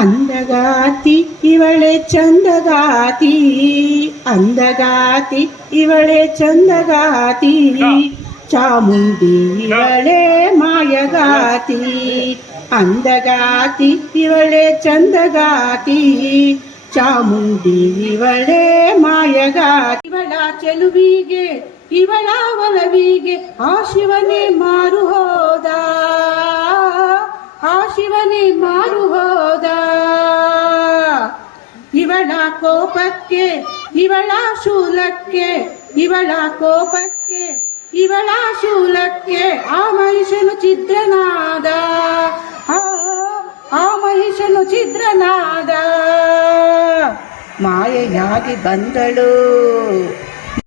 ಅಂದಗಾತಿ ಇವಳೆ ಚಂದಗಾತಿ, ಅಂದಗಾತಿ ಇವಳೆ ಚಂದಗಾತಿ, ಚಾಮುಂಡಿ ಇವಳೆ ಮಾಯಗಾತಿ. ಅಂದಗಾತಿ ಇವಳೆ ಚಂದಗಾತಿ, ಚಾಮುಂಡಿ ಇವಳೆ ಮಾಯಗಾತಿ. ಇವಳ ಚೆಲುವಿಗೆ ಇವಳ ಒಲವಿಗೆ ಆ ಶಿವನೇ ಮಾರು ಹೋದ, ಆ ಶಿವನೇ ಮಾರು ಹೋದ. ಇವಳ ಕೋಪಕ್ಕೆ ಇವಳ ಶೂಲಕ್ಕೆ, ಇವಳ ಕೋಪಕ್ಕೆ ಇವಳ ಶೂಲಕ್ಕೆ ಆ ಮಹಿಷನು ಛಿದ್ರನಾದ, ಆ ಮಹಿಷನು ಛಿದ್ರನಾದ. ಮಾಯೆಯಾಗಿ ಬಂದಳು